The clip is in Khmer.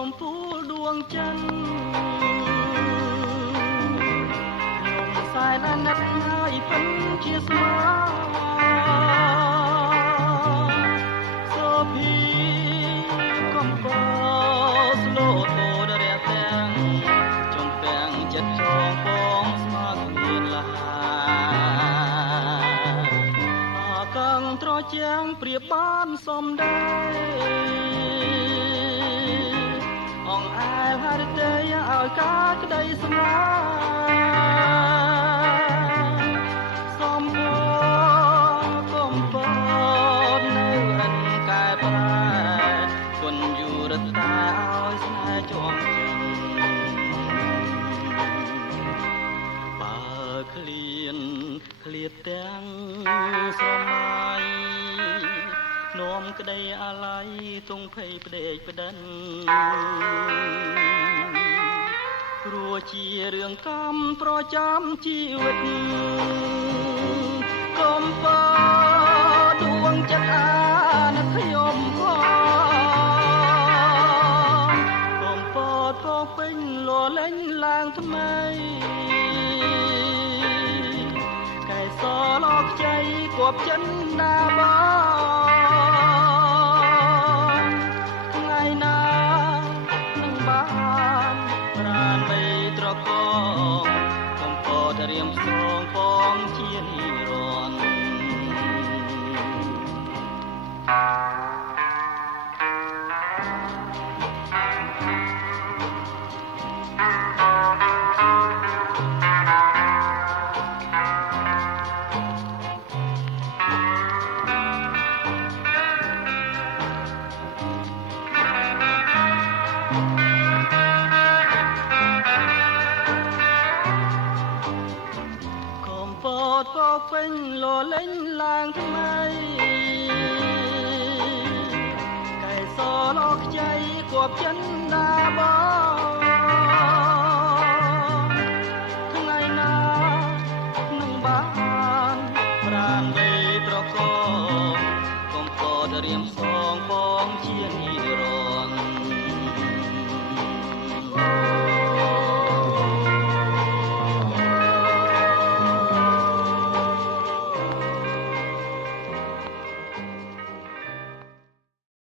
កំពូលដួងចិនខ្ញុំខ្សែណាស់ណាស់ហើយភិនជាស្មាសូភីកំពស្លូតូដរះទាំងចំពាំងចិត្តចងបងស្មើគ្នាឡាកងត្រជាំងព្រៀបបានសំដែងអងអែលហរិទេឲ្យការក្តីស្នេហ៍សំពកំពតនៅរិនកែប្រែគុណយូរតាឲ្យស្នេហ៍ជាប់ចិនបើឃ្លាតទាំងស្រមៃនាំក្តីអាល័យទងភ័យផ្ដេកផ្ដិនព្រោះជារឿងកម្មប្រចាំជីវិតកុំបើដួងចិត្តអាណិតខ្ញុំផងកុំពតពោពេញលលេងឡើងថ្មីកែសលអខ្ចីគប់ចិនណាបងថ្ងៃណានឹងបានប្រានបីត្រកងកំពតរៀមសងបងជានិរន្តរ៍ក៏ពេញលលេងឡើងថ្មីកែសលអខ្ចីគប់ចិនណាបង